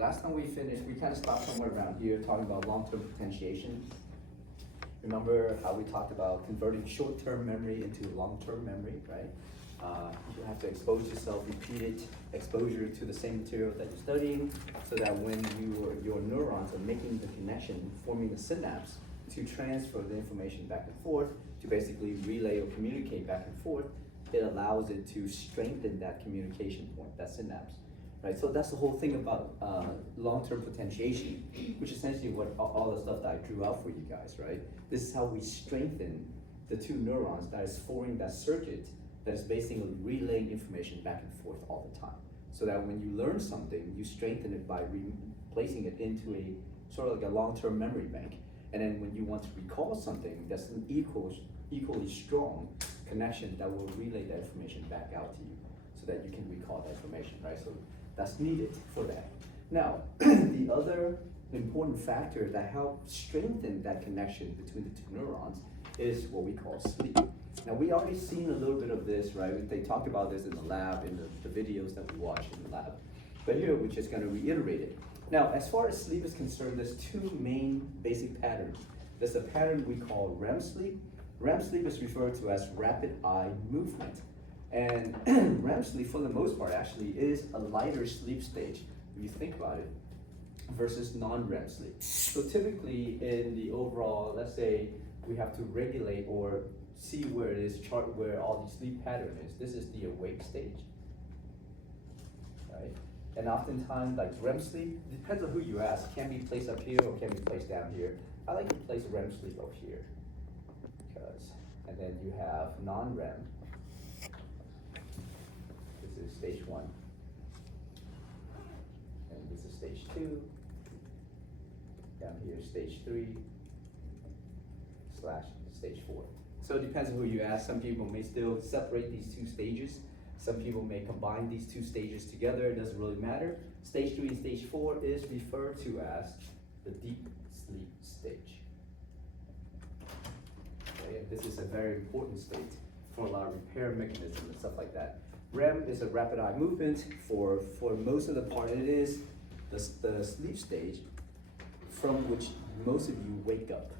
last time we finished, we kind of stopped somewhere around here talking about long-term potentiation. Remember how we talked about converting short-term memory into long-term memory, right? You have to expose yourself, repeated exposure to the same material that you're studying, so that when your neurons are making the connection, forming the synapse to transfer the information back and forth, to basically relay or communicate back and forth, it allows it to strengthen that communication point, that synapse. Right, so that's the whole thing about long-term potentiation, which is essentially what all the stuff that I drew out for you guys, right? This is how we strengthen the two neurons that is forming that circuit that is basically relaying information back and forth all the time. So that when you learn something, you strengthen it by placing it into a sort of like a long-term memory bank. And then when you want to recall something, that's an equally strong connection that will relay that information back out to you so that you can recall that information, right? So that's needed for that. Now, the other important factor that helps strengthen that connection between the two neurons is what we call sleep. Now, we already seen a little bit of this, right? They talked about this in the lab, in the videos that we watched in the lab. But here, we're just gonna reiterate it. Now, as far as sleep is concerned, there's two main basic patterns. There's a pattern we call REM sleep. REM sleep is referred to as rapid eye movement. And REM sleep, for the most part, actually is a lighter sleep stage, if you think about it, versus non-REM sleep. So typically in the overall, let's say we have to regulate or see where it is, chart where all the sleep pattern is. This is the awake stage, right? And oftentimes, like REM sleep, depends on who you ask, can be placed up here or can be placed down here. I like to place REM sleep up here, and then you have non-REM. This is stage 1, and this is stage 2. Down here is stage 3 / stage 4. So it depends on who you ask. Some people may still separate these two stages. Some people may combine these two stages together. It doesn't really matter. Stage 3 and stage 4 is referred to as the deep sleep stage. Okay, and this is a very important state for a lot of repair mechanisms and stuff like that. REM is a rapid eye movement. For most of the part, it is the sleep stage from which most of you wake up,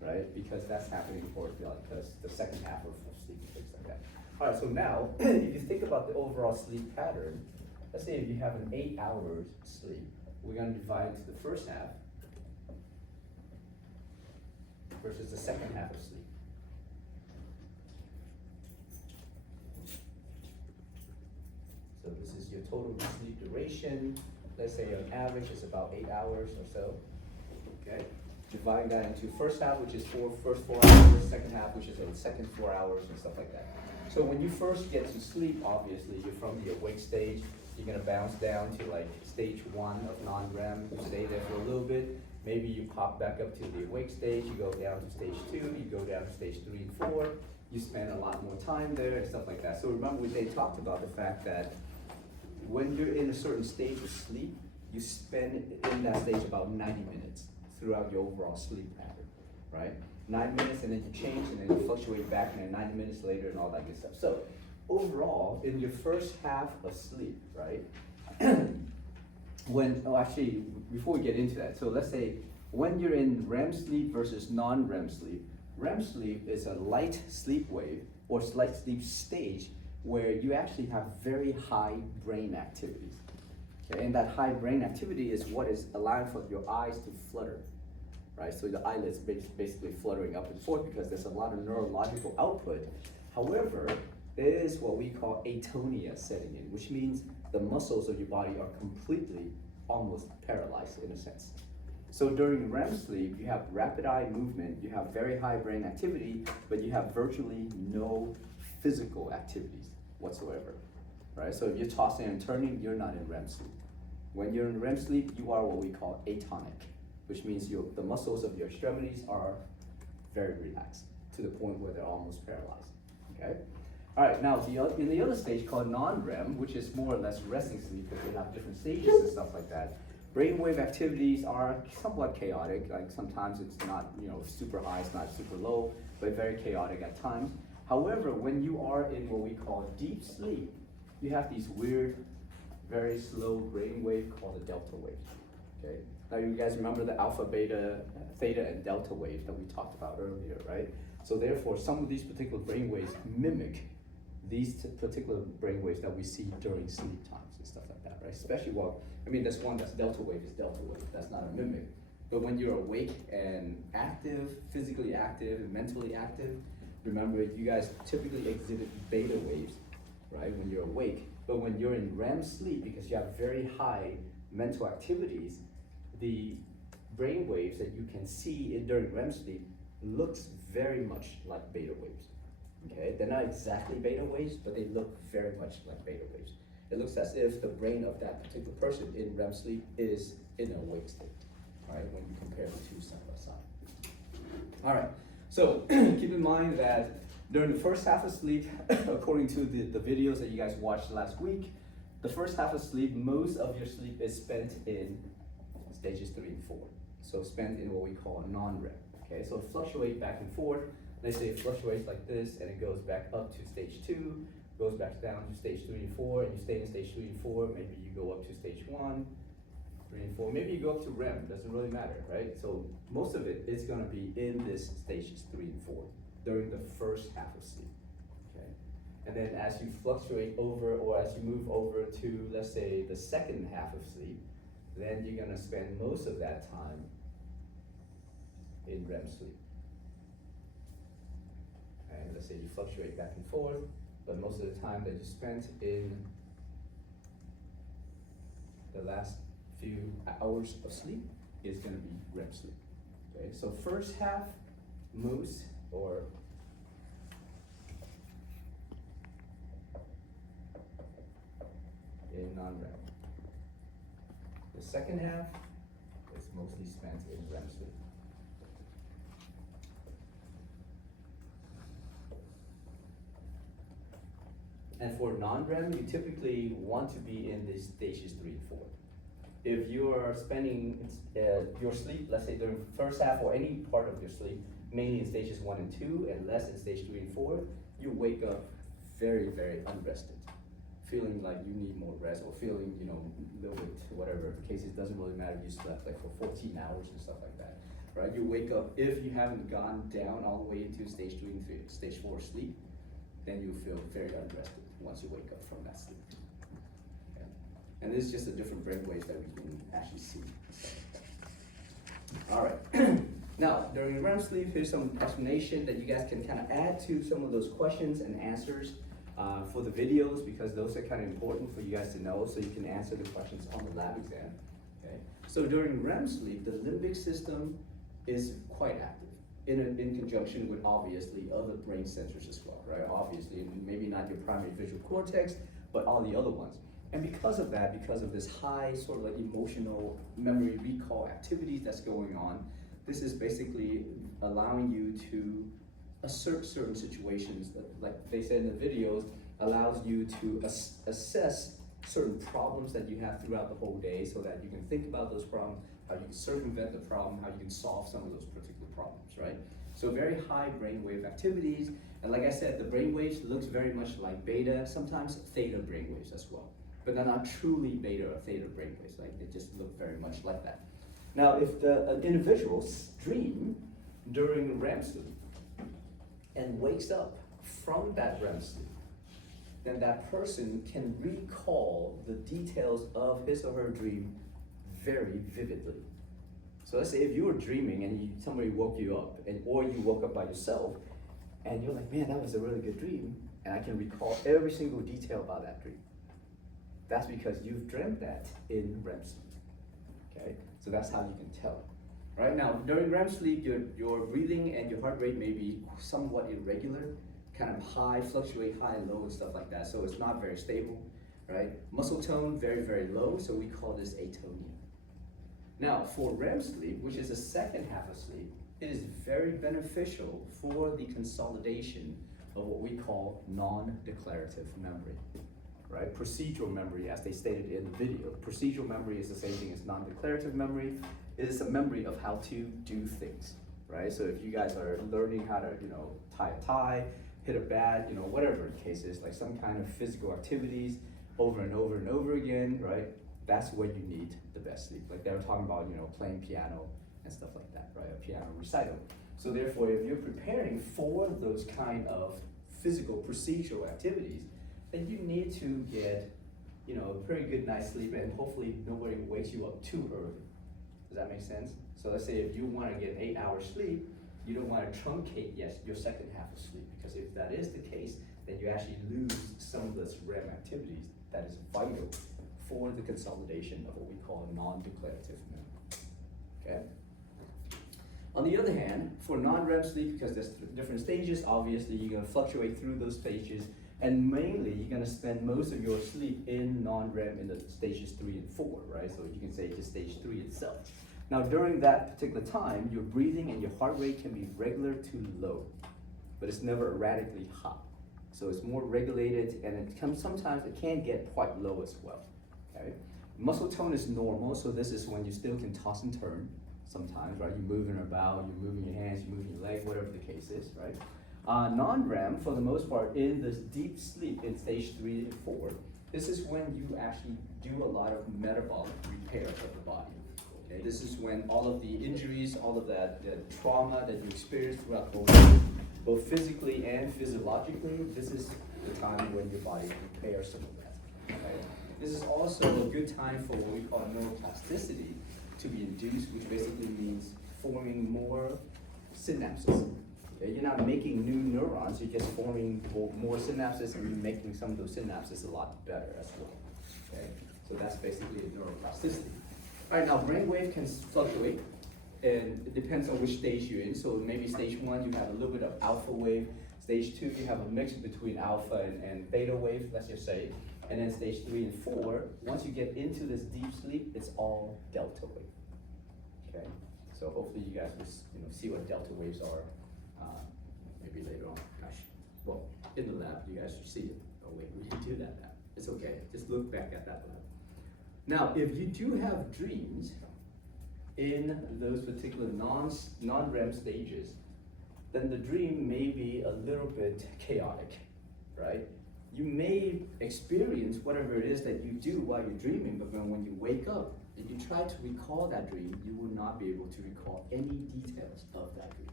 right? Because that's happening for the second half of sleep and things like that. All right, so now, if you think about the overall sleep pattern, let's say if you have an 8 hours sleep, we're gonna divide into the first half versus the second half of sleep. So this is your total sleep duration. Let's say on average it's about 8 hours or so, okay? Dividing that into first half, which is first 4 hours, second half, which is the second 4 hours and stuff like that. So when you first get to sleep, obviously, you're from the awake stage, you're gonna bounce down to like stage 1 of non-REM, you stay there for a little bit, maybe you pop back up to the awake stage, you go down to stage 2, you go down to stage 3 and 4, you spend a lot more time there and stuff like that. So remember, they talked about the fact that when you're in a certain stage of sleep, you spend in that stage about 90 minutes throughout your overall sleep pattern, right? 9 minutes and then you change and then you fluctuate back and then 90 minutes later and all that good stuff. So overall, in your first half of sleep, right? Actually, before we get into that, so let's say when you're in REM sleep versus non-REM sleep, REM sleep is a light sleep wave or light sleep stage where you actually have very high brain activities. Okay? And that high brain activity is what is allowing for your eyes to flutter, right? So the eyelids basically fluttering up and forth because there's a lot of neurological output. However, there is what we call atonia setting in, which means the muscles of your body are completely, almost paralyzed in a sense. So during REM sleep, you have rapid eye movement, you have very high brain activity, but you have virtually no physical activities whatsoever, right? So if you're tossing and turning, you're not in REM sleep. When you're in REM sleep, you are what we call atonic, which means the muscles of your extremities are very relaxed to the point where they're almost paralyzed, okay? All right, now in the other stage called non-REM, which is more or less resting sleep because they have different stages and stuff like that, brainwave activities are somewhat chaotic. Like sometimes it's not, super high, it's not super low, but very chaotic at times. However, when you are in what we call deep sleep, you have these weird very slow brain wave called the delta wave. Okay. Now you guys remember the alpha, beta, theta, and delta waves that we talked about earlier, right? So therefore, some of these particular brain waves mimic these particular brain waves that we see during sleep times and stuff like that, right? Especially, well, I mean, that's one that's delta wave is delta wave. That's not a mimic. But when you're awake and active, physically active and mentally active, remember you guys typically exhibit beta waves, right? When you're awake. But when you're in REM sleep, because you have very high mental activities, the brain waves that you can see during REM sleep looks very much like beta waves. Okay, they're not exactly beta waves, but they look very much like beta waves. It looks as if the brain of that particular person in REM sleep is in an awake state, right? When you compare the two side by side. All right, so keep in mind that during the first half of sleep, according to the videos that you guys watched last week, the first half of sleep, most of your sleep is spent in stages 3 and 4. So spent in what we call non-REM. Okay, so it fluctuates back and forth. Let's say it fluctuates like this, and it goes back up to stage 2, goes back down to stage 3 and 4, and you stay in stage 3 and 4. Maybe you go up to stage 1, 3 and 4. Maybe you go up to REM. Doesn't really matter, right? So most of it is going to be in this stages 3 and 4 during the first half of sleep. Okay, and then as you fluctuate over, or as you move over to, let's say, the second half of sleep, then you're going to spend most of that time in REM sleep. And let's say you fluctuate back and forth, but most of the time that you spent in the last few hours of sleep is going to be REM sleep. Okay, so first half moves or in non-REM. The second half is mostly spent in REM sleep. And for non-REM, you typically want to be in the stages 3 and 4. If you are spending your sleep, let's say during the first half or any part of your sleep, mainly in stages 1 and 2 and less in stage 3 and 4, you wake up very, very unrested, feeling like you need more rest, or feeling, a little bit, whatever the case is, doesn't really matter, you slept like for 14 hours and stuff like that, right? You wake up, if you haven't gone down all the way into stage 3 and stage 4 sleep, then you feel very unrested once you wake up from that sleep. Okay? And this is just a different brain waves that we can actually see. All right. Now, during REM sleep, here's some explanation that you guys can kind of add to some of those questions and answers for the videos, because those are kind of important for you guys to know, so you can answer the questions on the lab exam. Okay? So during REM sleep, the limbic system is quite active, in conjunction with obviously other brain centers as well, right? Obviously, maybe not your primary visual cortex, but all the other ones. And because of that, because of this high sort of like emotional memory recall activities that's going on, this is basically allowing you to assert certain situations that, like they said in the videos, allows you to assess certain problems that you have throughout the whole day, so that you can think about those problems, how you can circumvent the problem, how you can solve some of those particular problems, right? So very high brainwave activities, and like I said, the brainwaves looks very much like beta, sometimes theta brainwaves as well, but they're not truly beta or theta brainwaves, like they just look very much like that. Now, if an individual dream during REM sleep and wakes up from that REM sleep, then that person can recall the details of his or her dream very vividly. So let's say if you were dreaming and somebody woke you up, or you woke up by yourself, and you're like, man, that was a really good dream, and I can recall every single detail about that dream. That's because you've dreamt that in REM sleep. Okay, so that's how you can tell. Right now, during REM sleep, your breathing and your heart rate may be somewhat irregular, kind of high, fluctuate high and low and stuff like that. So it's not very stable, right? Muscle tone, very, very low. So we call this atonia. Now, for REM sleep, which is the second half of sleep, it is very beneficial for the consolidation of what we call non-declarative memory, right? Procedural memory, as they stated in the video. Procedural memory is the same thing as non-declarative memory. It is a memory of how to do things, right? So if you guys are learning how to, tie a tie, hit a bat, whatever the case is, like some kind of physical activities, over and over and over again, right? That's when you need the best sleep. Like they were talking about, playing piano and stuff like that, right? A piano recital. So therefore, if you're preparing for those kind of physical procedural activities, then you need to get, a pretty good night's sleep, and hopefully nobody wakes you up too early. Does that make sense? So let's say if you want to get 8 hours sleep, you don't want to truncate your second half of sleep, because if that is the case, then you actually lose some of this REM activities that is vital for the consolidation of what we call non-declarative memory. Okay? On the other hand, for non-REM sleep, because there's different stages, obviously you're going to fluctuate through those stages, and mainly you're going to spend most of your sleep in non-REM in the stages 3 and 4, right? So you can say just stage 3 itself. Now during that particular time, your breathing and your heart rate can be regular to low, but it's never erratically high. So it's more regulated, and sometimes it can get quite low as well. Okay? Muscle tone is normal, so this is when you still can toss and turn sometimes, right? You're moving about, you're moving your hands, you're moving your leg, whatever the case is, right? Non-REM, for the most part, in this deep sleep in stage 3 and 4, this is when you actually do a lot of metabolic repair of the body. Okay? This is when all of the injuries, all of that the trauma that you experience throughout the whole day, both physically and physiologically, this is the time when your body repairs some of that. Okay? This is also a good time for what we call neuroplasticity to be induced, which basically means forming more synapses. Okay? You're not making new neurons, you're just forming more synapses, and you're making some of those synapses a lot better as well. Okay? So that's basically neuroplasticity. All right, now brainwave can fluctuate, and it depends on which stage you're in. So maybe stage 1, you have a little bit of alpha wave. Stage 2, you have a mix between alpha and beta wave, let's just say. And then stage 3 and 4, once you get into this deep sleep, it's all delta wave. Okay, so hopefully you guys will see what delta waves are maybe later on. Gosh, well, in the lab, you guys should see it. Oh wait, we didn't do that lab. It's okay, just look back at that lab. Now, if you do have dreams in those particular non-REM stages, then the dream may be a little bit chaotic, right? You may experience whatever it is that you do while you're dreaming, but then when you wake up and you try to recall that dream, you will not be able to recall any details of that dream.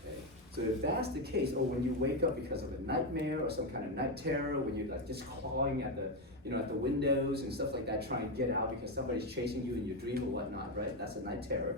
Okay? So if that's the case, or when you wake up because of a nightmare or some kind of night terror, when you're like just clawing at the windows and stuff like that, trying to get out because somebody's chasing you in your dream or whatnot, right? That's a night terror,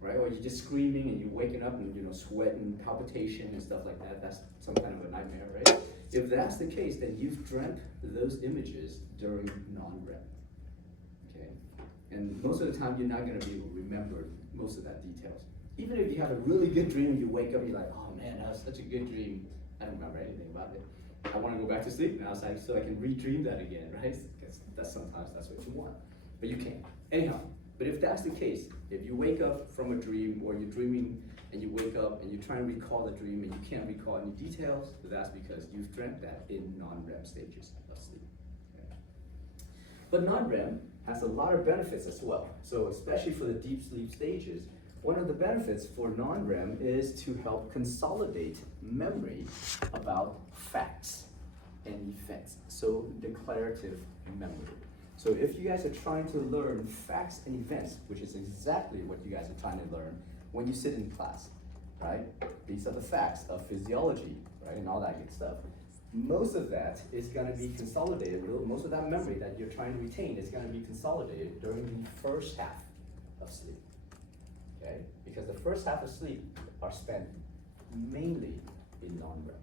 right? Or you're just screaming and you're waking up and sweat and palpitation and stuff like that. That's some kind of a nightmare, right? If that's the case, then you've dreamt those images during non-REM. Okay, and most of the time you're not going to be able to remember most of that details. Even if you have a really good dream, you wake up, you're like, oh man, that was such a good dream. I don't remember anything about it. I want to go back to sleep now, so I can re-dream that again, right? Because sometimes that's what you want, but you can't. Anyhow, but if that's the case, if you wake up from a dream or you're dreaming and you wake up and you try and recall the dream and you can't recall any details, that's because you've dreamt that in non-REM stages of sleep. Okay. But non-REM has a lot of benefits as well. So especially for the deep sleep stages, one of the benefits for non-REM is to help consolidate memory about facts and events. So declarative memory. So if you guys are trying to learn facts and events, which is exactly what you guys are trying to learn when you sit in class, right? These are the facts of physiology, right? And all that good stuff. Most of that is going to be consolidated. Most of that memory that you're trying to retain is going to be consolidated during the first half of sleep. Okay? Because the first half of sleep are spent mainly in non-REM.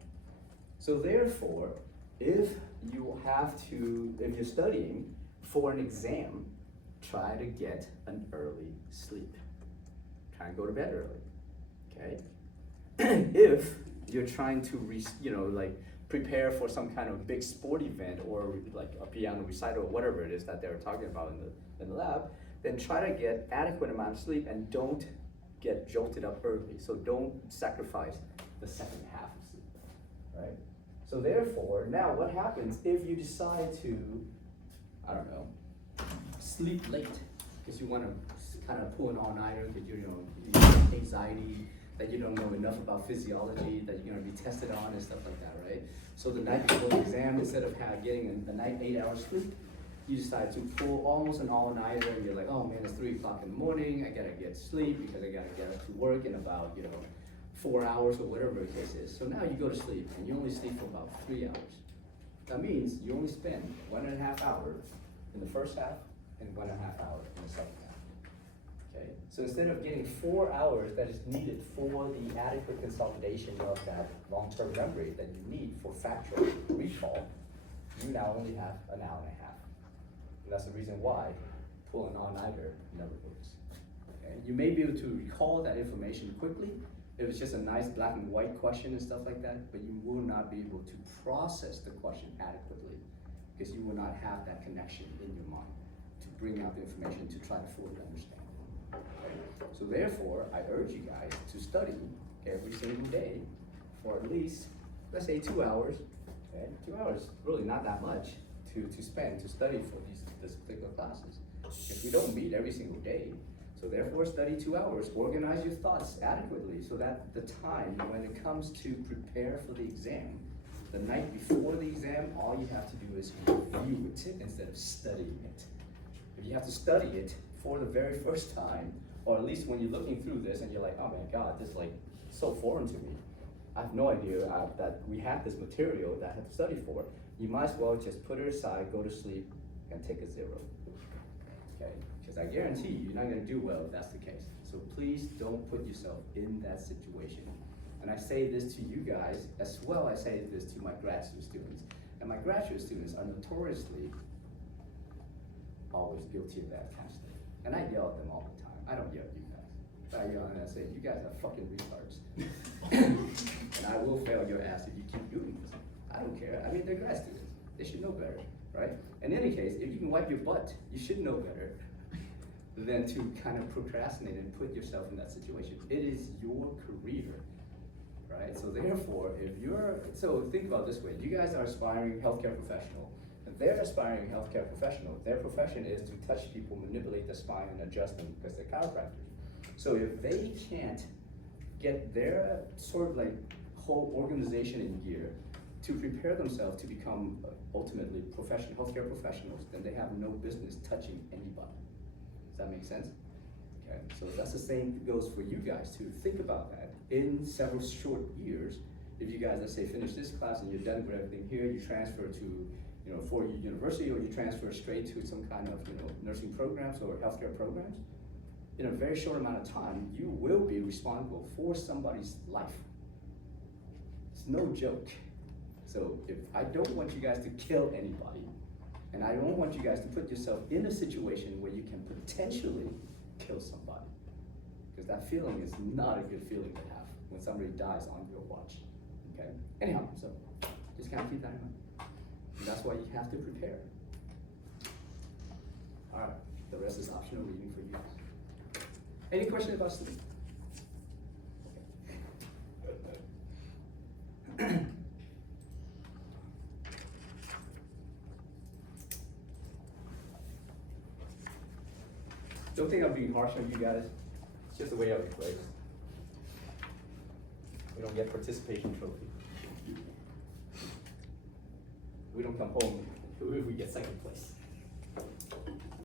So therefore, if you're studying for an exam, try to get an early sleep. Try and go to bed early, okay? If you're trying to prepare for some kind of big sport event or like a piano recital or whatever it is that they're talking about in the lab, then try to get adequate amount of sleep and don't get jolted up early. So don't sacrifice the second half of sleep, right? So therefore, now what happens if you decide to, I don't know, sleep late because you want to kind of pull an all-nighter because you have anxiety, that you don't know enough about physiology, that you're gonna be tested on and stuff like that, right? So the night before the exam, instead of getting a night 8 hours sleep, you decide to pull almost an all-nighter, and you're like, oh man, it's 3 o'clock in the morning, I gotta get sleep because I gotta get up to work in about, 4 hours or whatever the case is. So now you go to sleep, and you only sleep for about 3 hours. That means you only spend 1.5 hours in the first half and 1.5 hours in the second half. Okay? So instead of getting 4 hours that is needed for the adequate consolidation of that long-term memory that you need for factual recall, you now only have an hour and a half. And that's the reason why pulling all-nighter never works. Okay? You may be able to recall that information quickly if it's just a nice black and white question and stuff like that, but you will not be able to process the question adequately because you will not have that connection in your mind to bring out the information to try to fully understand. Okay? So therefore, I urge you guys to study every single day for at least, let's say 2 hours. Okay? 2 hours, really not that much to spend to study for this particular classes. If we don't meet every single day, so therefore study 2 hours, organize your thoughts adequately so that the time when it comes to prepare for the exam, the night before the exam, all you have to do is review it instead of studying it. If you have to study it for the very first time, or at least when you're looking through this and you're like, oh my God, this is like so foreign to me. I have no idea that we have this material that I have to study for. You might as well just put it aside, go to sleep, and take a 0. Okay? Because I guarantee you, you're not gonna do well if that's the case. So please don't put yourself in that situation. And I say this to you guys, as well I say this to my graduate students. And my graduate students are notoriously always guilty of that kind of stuff. And I yell at them all the time. I don't yell at you guys. But I yell and I say, you guys are fucking retards. And I will fail your ass if you keep doing this. I don't care. I mean, they're grad students. They should know better, right? In any case, if you can wipe your butt, you should know better than to kind of procrastinate and put yourself in that situation. It is your career, right? So therefore, so think about it this way. You guys are aspiring healthcare professional. If they're aspiring healthcare professional, their profession is to touch people, manipulate the spine, and adjust them because they're chiropractors. So if they can't get their sort of like whole organization in gear to prepare themselves to become ultimately healthcare professionals, then they have no business touching anybody. Does that make sense? Okay, so that's the same goes for you guys too. Think about that. In several short years, if you guys, let's say, finish this class and you're done with everything here, you transfer to, 4-year university, or you transfer straight to some kind of, nursing programs or healthcare programs, in a very short amount of time, you will be responsible for somebody's life. It's no joke. So if I don't want you guys to kill anybody, and I don't want you guys to put yourself in a situation where you can potentially kill somebody, because that feeling is not a good feeling to have when somebody dies on your watch. Okay? Anyhow, so just kind of keep that in mind. And that's why you have to prepare. All right, the rest is optional reading for you guys. Any questions about sleep? Okay. Don't think I'm being harsh on you guys. It's just the way I was raised. We don't get participation trophy. We don't come home if we get second place.